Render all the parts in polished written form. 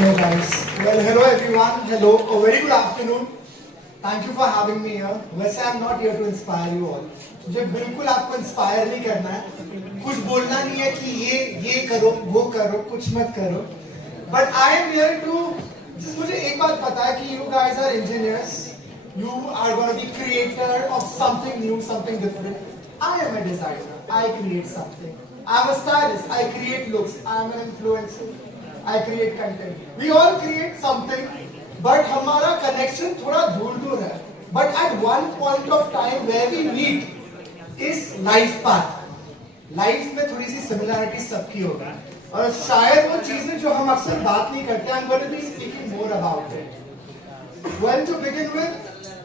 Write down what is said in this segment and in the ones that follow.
Hello guys. Well, hello everyone. Hello. A very good afternoon. Thank you for having me here. वैसे I'm not here to inspire you all. मुझे बिल्कुल आपको inspire नहीं करना है. कुछ बोलना नहीं है कि ये करो, वो करो, कुछ मत करो. But I am here to just मुझे एक बात पता है कि you guys are engineers. You are going to be creator of something new, something different. I am a designer. I create something. I am a stylist. I create looks. I am an influencer. I create content. We all create something, but हमारा connection थोड़ा दूर है. But at one point of time where we meet is life path. Life में थोड़ी सी similarity सबकी होगी. और शायद वो चीजें जो हम अक्सर बात नहीं करते, I'm going to be speaking more about it. Well, to begin with,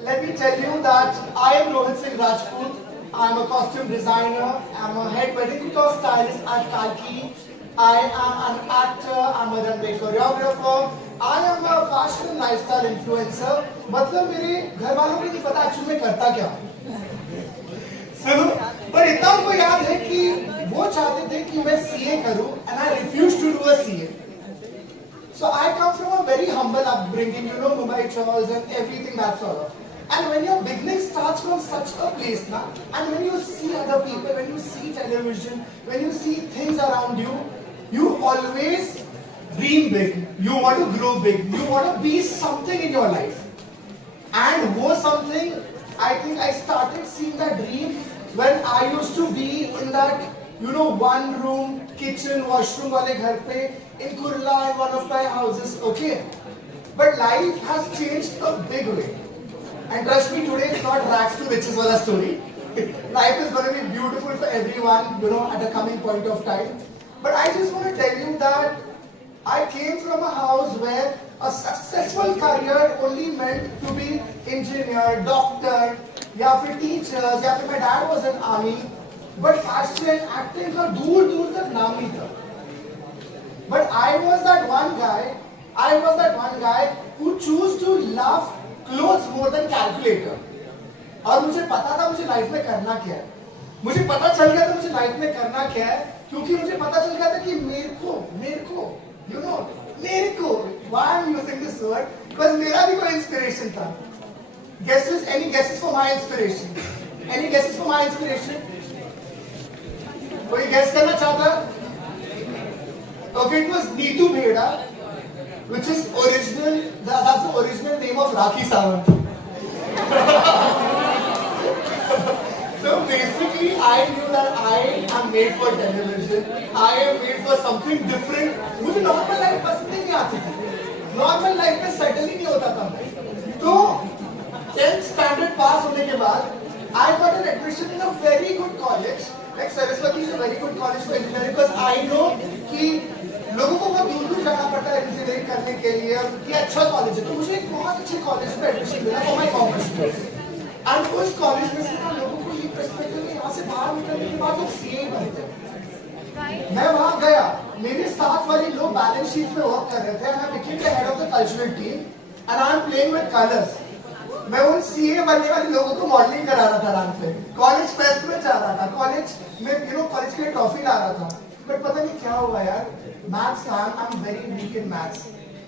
let me tell you that I am Rohit Singh Rajput. I am a costume designer. I am a head wedding couture stylist at Kalki. I am an actor, I am a runway choreographer, I am a fashion and lifestyle influencer. मतलब मेरे घर वालों को नहीं पता actually मैं करता क्या हूँ. पर इतना उनको याद है कि वो चाहते थे कि मैं CA करूँ and I refused to do a CA. So I come from a very humble upbringing, you know, Mumbai chores and everything that sort of. And when your beginning starts from such a place now, and when you see other people, when you see television, when you see things around you, you always dream big. You want to grow big. You want to be something in your life. And was something, I think I started seeing that dream when I used to be in that, you know, one room, kitchen, washroom wale ghar pe, in Kurla, in one of my houses, okay? But life has changed a big way. And trust me, today it's not rags to riches wala story. Life is going to be beautiful for everyone, you know, at a coming point of time. But I just want to tell you that I came from a house where a successful career only meant to be engineer, doctor, या फिर teachers, या फिर my dad was in army. But fashion, acting का दूर दूर तक नाम नहीं था. But I was that one guy who chose to love clothes more than calculator. और मुझे पता था मुझे लाइफ में करना क्या है. मुझे पता चल गया था मुझे लाइफ में करना क्या है. क्योंकि मुझे पता चल गया था कि मेरे को, you know, मेरे को, why I'm using this word? Because मेरा भी कोई inspiration था. Guesses? Any guesses for my inspiration? Any guesses for my inspiration? कोई guess करना चाहता? Okay, it was Neetu Bheda, which is original. That's the original name of Rakhi Sawant. So basically, I knew that I am made for television. I am made for something different. मुझे normal life पसंद ही नहीं आती थी. Normal life में settle ही नहीं होता था. तो 10th standard pass होने के बाद, I got an admission in a very good college. Like Saraswati is a very good college for engineering because I know कि लोगों को बहुत दूर जाना पड़ता है engineering करने के लिए कि अच्छा कॉलेज है. तो मुझे एक बहुत अच्छे कॉलेज में admission मिला for my commerce course. And उस कॉलेज में से ना लोगों को ये पर्सपेक्टिव यहाँ से बाहर निकलने के बाद वो CA बनते हैं. मैं वहाँ गया, मेरे साथ वाले लोग बैलेंस शीट में वर्क कर रहे थे and I became the head of the cultural team and I am playing with colors. मैं उन CA बनने वाले लोगों को मॉडलिंग करा रहा था रात पे. कॉलेज फेस्ट में जा रहा था, कॉलेज में यू नो कॉलेज के लिए ट्रॉफी ला रहा था. बट पता नहीं क्या हुआ यार, maths I am very weak in maths.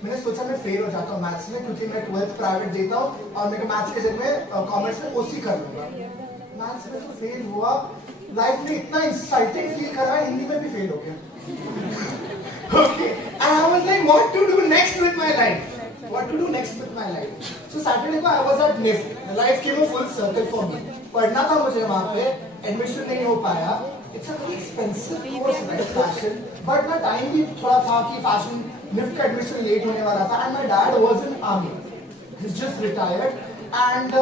मैंने सोचा मैं फेल हो जाता हूँ मैथ्स में क्योंकि मैं 12th प्राइवेट देता हूँ और मेरे मैथ्स के जगह में कॉमर्स में OC कर लूंगा. मैथ्स में तो फेल हुआ. लाइफ में इतना इंसल्टिंग फील कर रहा है, हिंदी में भी फेल हो गया. Okay, and I was like, what to do next with my life? What to do next with my life? So Saturday को I was at NIFT. Life came a full circle for me. पढ़ना था मुझे वहाँ पे, admission नहीं हो पाया. It's a very expensive course, right? Fashion. But my time भी थोड़ा था कि fashion NIFT का एडमिशन लेट होने वाला था. And my dad was in army. He's just retired. And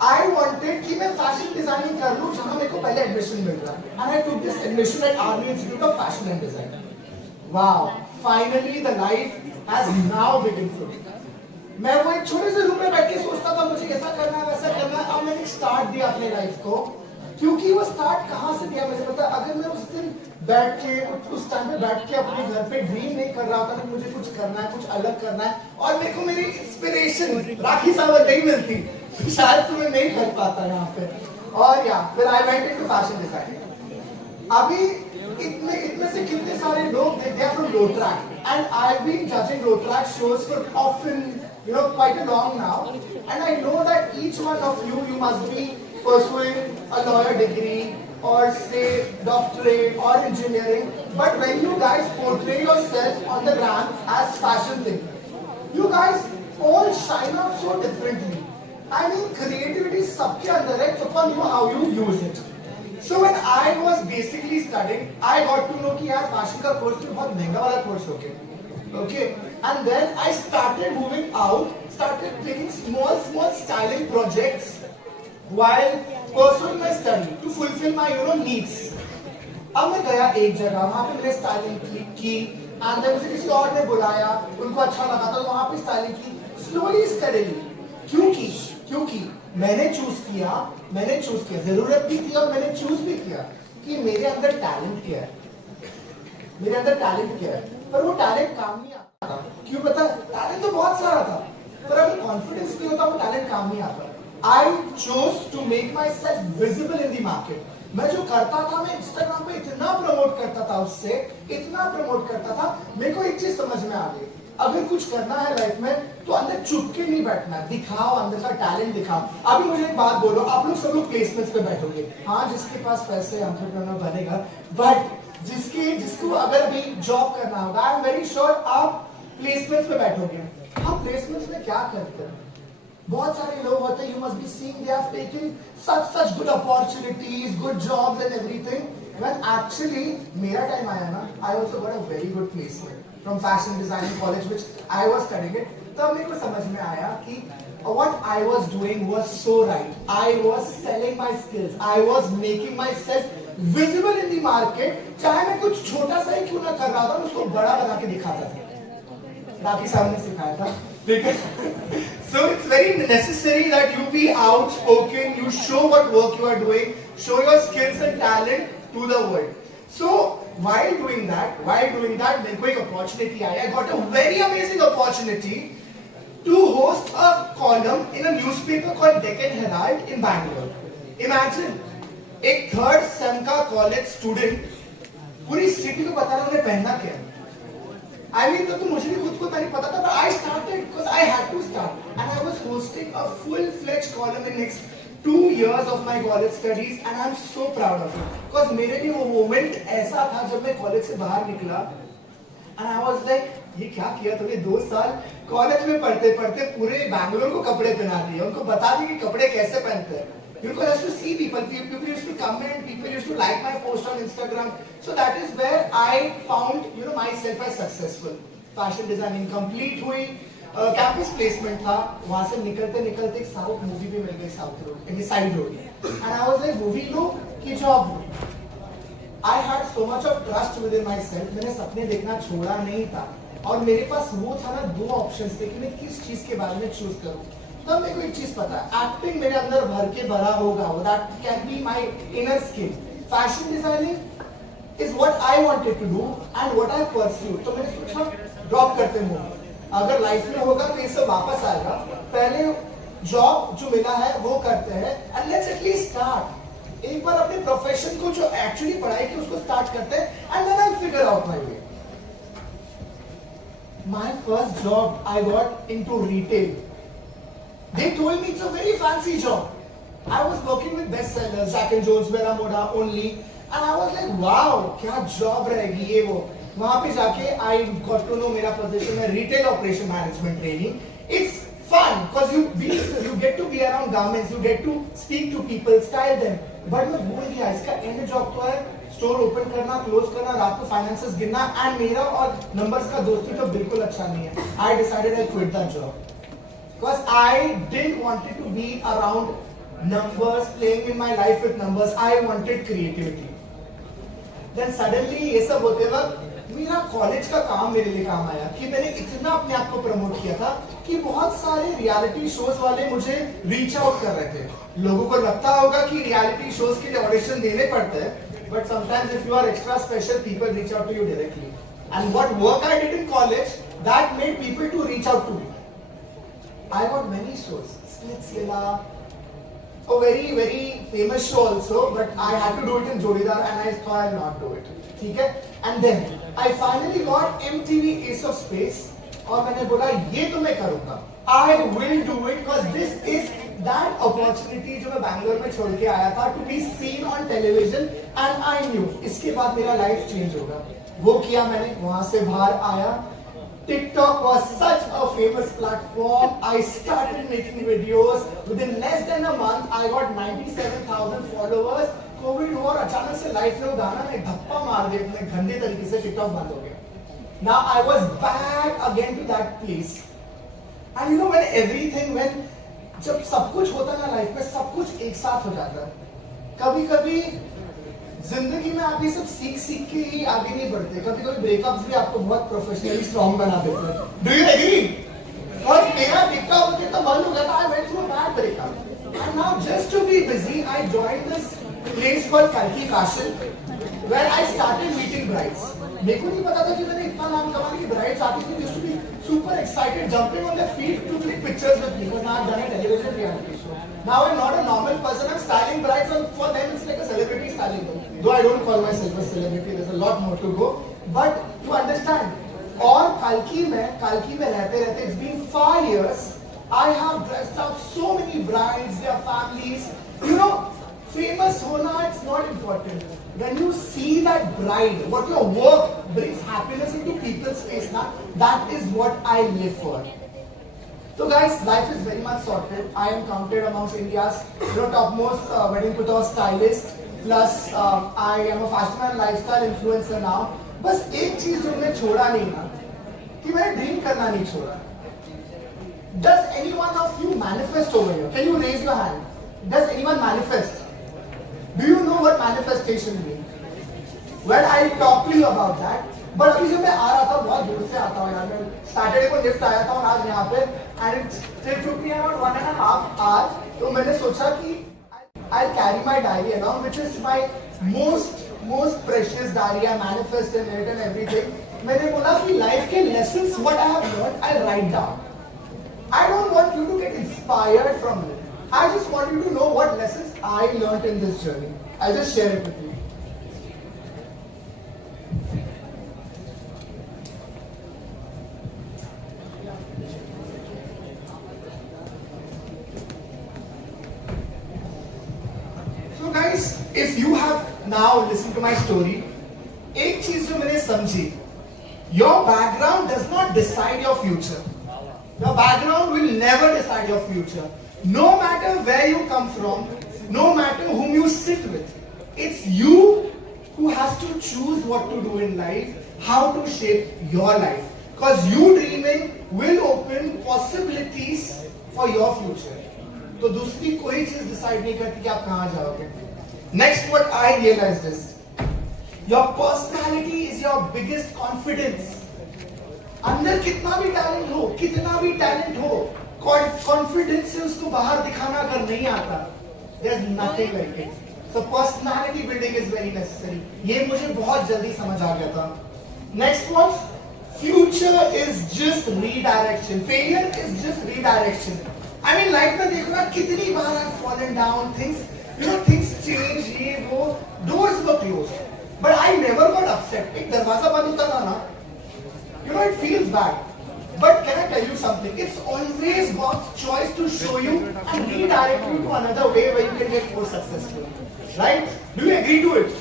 I wanted कि मैं fashion designing कर लूँ जहाँ मेरे को पहले एडमिशन मिल रहा. And I took this admission at Army Institute of Fashion and Design. Wow! Finally, the life has now begun for me. मैं वो एक छोटे से रूम में बैठ के सोचता था मुझे ऐसा करना है वैसा करना है. अब मैंने स्टार्ट दिया अपने लाइफ को. क्योंकि वो स्टार्ट कहाँ से दिया मुझे पता. अगर मैं उस दिन बैठ के उस टाइम पे बैठ के अपने घर पे ड्रीम नहीं कर रहा होता कि मुझे कुछ करना है, कुछ अलग करना है और मेरे को मेरी इंस्पिरेशन राखी सावंत नहीं मिलती, शायद तुम्हें नहीं कर पाता यहाँ पे. और या फिर I went into fashion designing. अभी इतने से कितने सारे लोग they are from low track. And I've been judging Rotaract shows for often, quite a long now. And I know that each one of you must be pursuing a lawyer degree or say doctorate or engineering. But when you guys portray yourself on the ramp as fashion thing, you guys all shine out so differently. I mean, creativity is सबके अंदर है, it's upon you how you use it. So when I was basically studying, I got to know कि यार fashion का course भी बहुत महंगा वाला course हो गया, okay? And then I started moving out, started taking small styling projects while pursuing my study to fulfill my needs. अब मैं गया एक जगह, वहाँ पे मैंने स्टाइलिंग की, and then मुझे किसी और ने बुलाया, उनको अच्छा लगा तो वहाँ पे स्टाइलिंग की, slowly steadily. क्योंकि मैंने चूज किया, जरूरत भी थी और मैंने चूज भी किया कि मेरे अंदर टैलेंट क्या है, पर वो टैलेंट काम नहीं आता था। क्यों पता? टैलेंट तो बहुत सारा था, पर अगर कॉन्फिडेंस नहीं होता वो टैलेंट काम नहीं आता। I chose to make myself visible in the market. मैं जो करता था, मैं इंस्टाग्राम पे इतना प्रमोट करता था, मेरे को एक चीज समझ में आ गई, अगर कुछ करना है लाइफ में तो अंदर चुप के नहीं बैठना, दिखाओ, अंदर का टैलेंट दिखाओ। अभी मुझे एक बात बोलो, आप लोग सब लोग प्लेसमेंट्स पे बैठोगे, हाँ जिसके पास पैसे एंटरप्रेन्योर बनेगा, बट जिसको अगर भी जॉब करना होगा, आई एम वेरी श्योर आप प्लेसमेंट्स पे बैठोगे। हम प्लेसमेंट्स में क्या करते हैं? बहुत सारे लोग होते हैं, you must be seeing they have taken such good opportunities, good jobs and everything, when actually मेरा टाइम आया ना, I also got a very good placement from fashion designing college which I was studying it. तब मेरे को समझ में आया कि what I was doing was so right. I was selling my skills. I was making myself visible in the market. चाहे मैं कुछ छोटा सा ही क्यों ना कर रहा था, उसको बड़ा बना के दिखाता था। राखी साहब ने सिखाया था, ठीक है? So it's very necessary that you be outspoken. You show what work you are doing. Show your skills and talent to the world. So while doing that, मेरे को एक opportunity I. I got a very amazing opportunity to host a column in a newspaper called Deccan Herald in Bangalore. Imagine, एक third sem का college student पूरी city को बता रहा है उन्हें पहनना क्या है. I mean, तो मुझे भी खुद को नहीं पता था, but I started because I had to start, and I was hosting a full-fledged column in next 2 years of my college studies, and I'm so proud of it. Because मेरे लिए वो moment ऐसा था जब मैं college से बाहर निकला, and I was like, ये क्या किया तूने? 2 साल college में पढ़ते पूरे बैंगलोर को कपड़े पहना दिए, उनको बता दिए कि कपड़े कैसे पहनते हैं. Because I used to see people used to comment, people used to like my post on Instagram. So that is where I found, myself as successful. Fashion designing complete हुई, campus placement था, वहाँ से निकलते एक south movie भी मिल गई, south road, side road, and I was like, movie लो कि जॉब लो. I had so much of trust within myself. मैंने सपने देखना छोड़ा नहीं था, और मेरे पास वो था ना, 2 ऑप्शंस थे कि मैं किस चीज के बारे में चूज करूं. तब मेरे को एक चीज पता है, एक्टिंग मेरे अंदर भर के भरा होगा, that can be my inner skill. Fashion designing is what I wanted to do and what I pursued. तो मैंने सोचा ड्रॉप करते हैं, अगर लाइफ में होगा तो ये सब वापस आएगा, पहले जॉब जो मिला है वो करते हैं, and let's at least start. एक बार अपने प्रोफेशन को जो एक्चुअली पढ़ाई की उसको स्टार्ट करते हैं, and then I'll figure out my way. My first job I got into retail. They told me it's a very fancy job. I was working with bestsellers, Jack and Jones, Vera Moda only, and I was like, wow, क्या job रहेगी ये वो. वहाँ पे जाके I got to know मेरा position है retail operation management training. It's fun because you get to be around garments, you get to speak to people, style them. But मैं भूल गया, इसका end job तो है स्टोर ओपन करना, close करना, रात को फाइनेंसेस गिनना, एंड मेरा और नंबर्स का दोस्ती तो बिल्कुल अच्छा नहीं है. I decided I quit that job. Because I didn't want to be around numbers, playing in my life with numbers. I wanted creativity. Then suddenly ये सब होते वक्त मेरा कॉलेज का काम मेरे लिए काम आया कि मैंने इतना अपने आप को प्रमोट किया था कि बहुत सारे रियलिटी शोज वाले मुझे रीच आउट कर रहे थे. लोगों को लगता होगा कि रियलिटी शोज के लिए ऑडिशन देने पड़ते हैं, but sometimes if you are extra special, people reach out to you directly. And what work I did in college, that made people to reach out to me. I got many shows, Splitsvilla, a very famous show also, but I had to do it in Jodidar and I thought I'll not do it. ठीक है? And then I finally got MTV Ace of Space और मैंने बोला ये तो मैं करूँगा. I will do it because this is that opportunity जो मैं बैंगलोर में छोड़ के आया था to be seen on television and I knew इसके बाद मेरा life change होगा. वो किया मैंने, वहाँ से बाहर आया. TikTok was such a famous platform. I started making videos. Within less than a month, I got 97,000 followers. Covid हुआ और अचानक से लाइफ में वो गाना ने धप्पा मार दिया इतने गंदे तरीके से. टिकटॉक बंद हो गया. Now I was back again to that place. And you know when जब सब कुछ होता है ना लाइफ में, सब कुछ एक साथ हो जाता है. कभी कभी जिंदगी में आप ये सब सीख के ही आगे नहीं बढ़ते. कभी कभी ब्रेकअप्स भी आपको बहुत प्रोफेशनली स्ट्रॉन्ग बना देते हैं. Do you agree? और मेरा टिकटॉक होते तो बंद हो गया था. I went through a bad breakup. And now just to be busy, I joined this place called Kalki Fashion, where I started meeting brides. मेरे को नहीं पता था कि मैंने इतना नाम कमा कि brides आती थी. Used to be super excited, jumping on their feet to click pictures with me. Because now I've done a television reality show. Now I'm not a normal person. I'm styling brides, and for them it's like a celebrity styling them. Though I don't call myself a celebrity, there's a lot more to go. But to understand, और काल्की में रहते it's been 5 years. I have dressed up so many brides, their families. You know, famous hona, it's not important. When you see that bride, what your work brings happiness into people's face, now that is what I live for. So guys, life is very much sorted. I am counted amongst India's topmost wedding couture stylist. Plus, I am a fashion and lifestyle influencer now. बस एक चीज जो मैंने छोड़ा नहीं ना, कि मैंने ड्रीम करना नहीं छोड़ा. Does any one of you manifest over here? Can you raise your hand? Does anyone manifest? Do you know what manifestation means? Well, I'll talk to you about that. But अभी जब मैं आ रहा था, बहुत दूर से आता हूँ यार. मैं सैटरडे को लिफ्ट आया था और आज यहाँ पे and it still took me around 1.5 hours. तो मैंने सोचा कि I'll carry my diary along, which is my most precious diary. I manifest in it and everything. मैंने बोला कि life के lessons what I have learned, I'll write down. I don't want you to get inspired from it. I just want you to know what lessons I learned in this journey. I'll just share it with you. So guys, if you have now listened to my story, एक चीज जो मैंने समझी, your background does not decide your future. Your background will never decide your future. No matter where you come from, no matter whom you sit with, it's you who has to choose what to do in life, how to shape your life. Because you dreaming will open possibilities for your future. तो दूसरी कोई चीज decide नहीं करती कि आप कहाँ जाओगे. Next, what I realized is, your personality is your biggest confidence. अंदर कितना भी टैलेंट हो, कॉन्फिडेंस से उसको बाहर दिखाना अगर नहीं आता, there's nothing like it. So personality building is very necessary. ये मुझे बहुत जल्दी समझ आ गया था. Next one, future is just redirection. Failure is just redirection. I mean life में देखो ना कितनी बार I've fallen down, things change, ये वो, doors were closed, but I never got upset. एक दरवाजा बंद होता था ना, it feels bad. But can I tell you something? It's always God's choice to show you and redirect you to another way where you can get more successful. Right? Do you agree to it?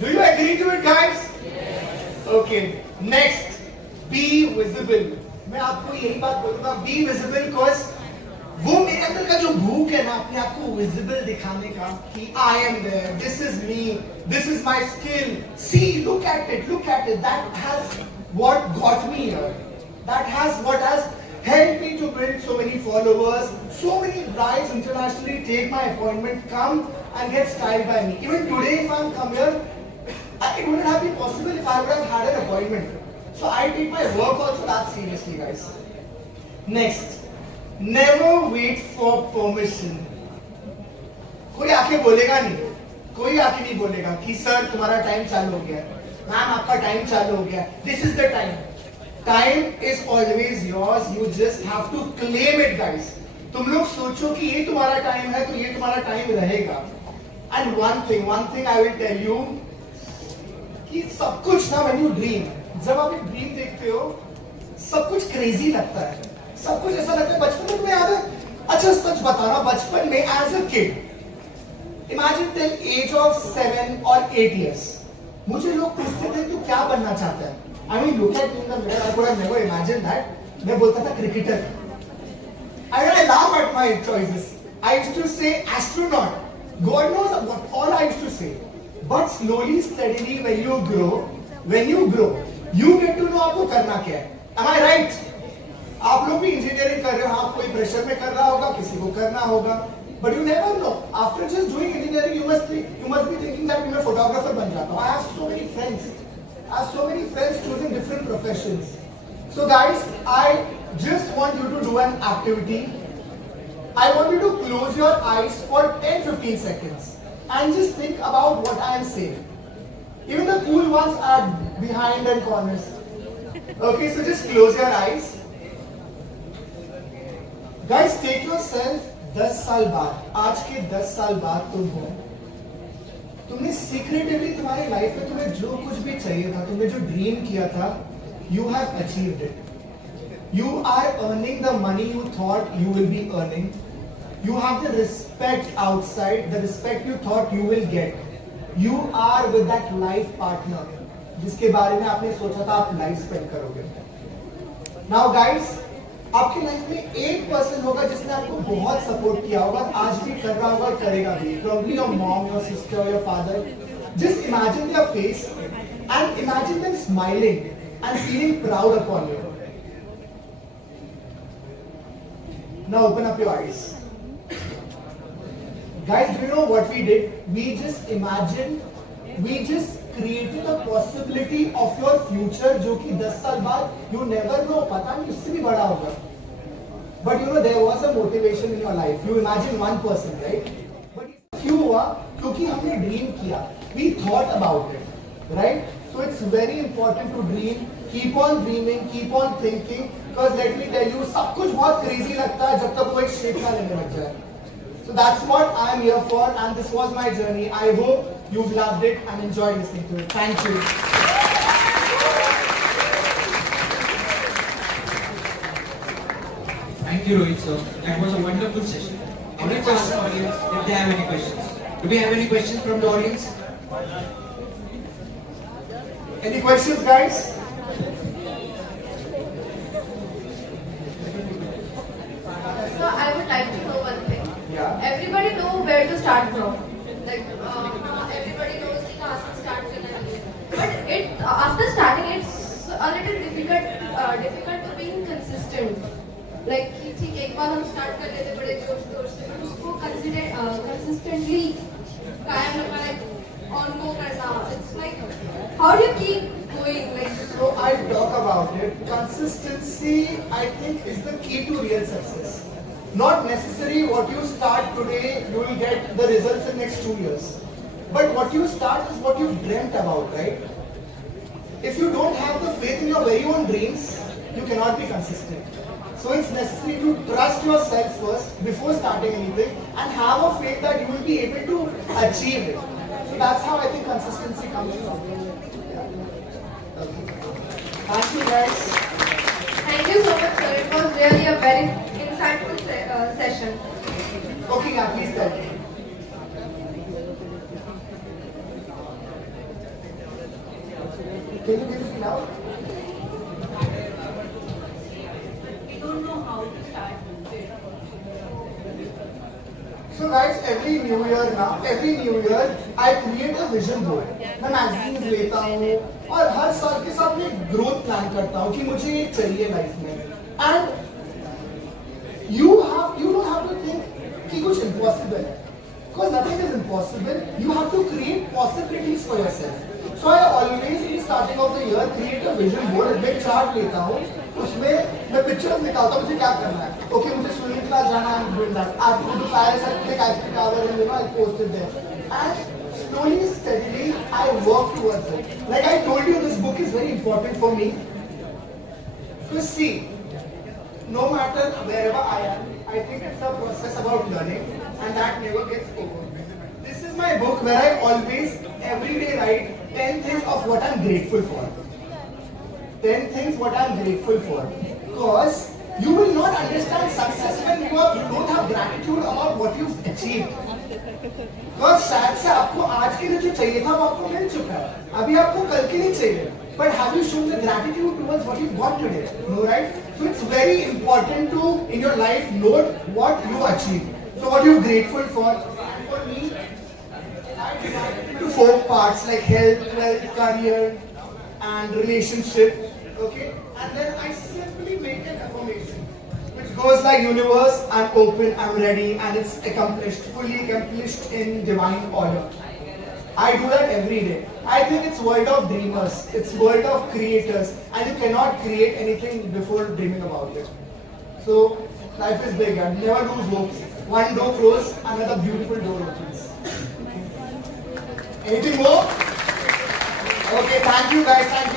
Do you agree to it, guys? Yes. Okay. Next, be visible. मैं आपको यही बात बोलूँगा, be visible because वो मेरे अंदर का जो भूख है ना अपने आप को visible दिखाने का कि I am there, this is me, this is my skill. See, look at it. That has what got me here. That has what has helped me to build so many followers. So many brides internationally take my appointment, come and get styled by me. Even today, if I'm come here, it wouldn't have been possible if I would have had an appointment. So I take my work also that seriously, guys. Next, never wait for permission. कोई आके बोलेगा कि sir तुम्हारा time चालू हो गया, ma'am आपका time चालू हो गया. This is the time. Time is always yours. You just have to claim it, guys. तुम लोग सोचो कि ये तुम्हारा टाइम है तो ये तुम्हारा टाइम रहेगा. And one thing I will tell you कि सब कुछ ना when you dream, जब आप एक ड्रीम देखते हो सब कुछ क्रेजी लगता है, सब कुछ ऐसा लगता है। बचपन में तुम्हें याद है? अच्छा सच बताना, बचपन में as a kid imagine till age of 7 और 8 years मुझे लोग पूछते थे तू क्या बनना चाहता है? I mean look at me in the mirror, I could have never imagined that. मैं बोलता था cricketer. I laugh at my choices. I used to say astronaut. God knows what all I used to say. But slowly, steadily, when you grow, you get to know आपको करना क्या है। Am I right? आप लोग भी engineering कर रहे हो, हाँ कोई प्रेशर में कर रहा होगा, किसी को करना होगा, but you never know. After just doing engineering, you must be thinking that मैं photographer बन जाता हूँ। I have so many friends choosing different professions. So guys, I just want you to do an activity. I want you to close your eyes for 10-15 seconds and just think about what I am saying. Even the cool ones are behind and corners. Okay, so just close your eyes. Guys, take yourself 10 साल बाद, आज के 10 साल बाद तुम हो, तुमने secretively तुम्हारी लाइफ में तुम्हें जो कुछ भी चाहिए था, तुमने जो ड्रीम किया था, you have achieved it. You are earning the money you thought you will be earning. You have the respect outside, the respect you thought you will get. You are with that life partner, जिसके बारे में आपने सोचा था आप life spend करोगे. Now guys, आपकी life में एक पर्सन होगा जिसने आपको बहुत सपोर्ट किया होगा, आज भी कर रहा होगा, करेगा भी. Probably your mom, your sister, your father. Just imagine their face and imagine them smiling and feeling proud upon you. Now open up your eyes. Guys, do you know what we did? We just created a possibility of your future जो कि 10 साल बाद you never know, पता नहीं इससे भी बड़ा होगा. But you know there was a motivation in your life. You imagine one person, right? But क्यों हुआ? क्योंकि हमने dream किया. We thought about it, right? So it's very important to dream. Keep on dreaming, keep on thinking. Because let me tell you, सब कुछ बहुत crazy लगता है जब तक वो एक shape ना लेने लग जाए. So that's what I am here for, and this was my journey. I hope you've loved it and enjoyed listening to it. Thank you. Thank you, Rohit sir. That was a wonderful session. Any questions, audience? If they have any questions, do we have any questions from the audience? Any questions, guys? So I would like to know one thing. Yeah. Everybody know where to start from. Like everybody knows कि कहाँ से start करना है. But after starting it's a little difficult to be consistent. Like कि ठीक एक बार हम start कर लेते बड़े जोश से, but उसको consistently कायम रखना है, on go करना. It's like how do you keep going like? So I'll talk about it. Consistency, I think, is the key to real success. Not necessarily what you start today, you will get the results in next 2 years. But what you start is what you dreamt about, right? If you don't have the faith in your very own dreams, you cannot be consistent. So it's necessary to trust yourself first before starting anything and have a faith that you will be able to achieve it. So that's how I think consistency comes from. Thank you guys. Thank you so much, sir. It was really a very insightful session. Okay, yeah, please tell me. Can you give it loud? We don't know how to start. So guys, every new year I create a vision board. मैं magazines लेता हूँ और हर साल के साथ मैं growth plan करता हूँ कि मुझे ये चाहिए लाइफ में. And you don't have to think कि कुछ impossible है. Because nothing is impossible. You have to create possibilities for yourself. So I always in the starting of the year create a vision board. मैं chart लेता हूँ, उसमें मैं pictures निकालता हूँ मुझे क्या करना है. Okay, मुझे स्विमिंग क्लास जाना है, I'm doing that. I have to go to Paris, I take Eiffel Tower and I post it there. And slowly, steadily, I work towards it. Like I told you, this book is very important for me. Because see, no matter wherever I am, I think it's a process about learning, and that never gets over. This is my book where I always, every day write 10 things of what I'm grateful for. 10 things what I'm grateful for. Because you will not understand success when you don't have gratitude about what you've achieved. Because शायद से आपको आज के लिए जो चाहिए था वो आपको मिल चुका है. अभी आपको कल के लिए चाहिए. But have you shown the gratitude towards what you've got today? No, right? So it's very important to, in your life, note what you achieved. So what you're grateful for. And for me, I divide it into 4 parts like health, wealth, career, and relationship. Okay? And then I simply make an affirmation. Which goes like universe, I'm open, I'm ready, and it's accomplished, fully accomplished in divine order. I do that every day. I think it's world of dreamers, it's world of creators, and you cannot create anything before dreaming about it. So life is big and never lose hope. One door closed, another beautiful door opens. Anything more? Okay, thank you guys, thank you.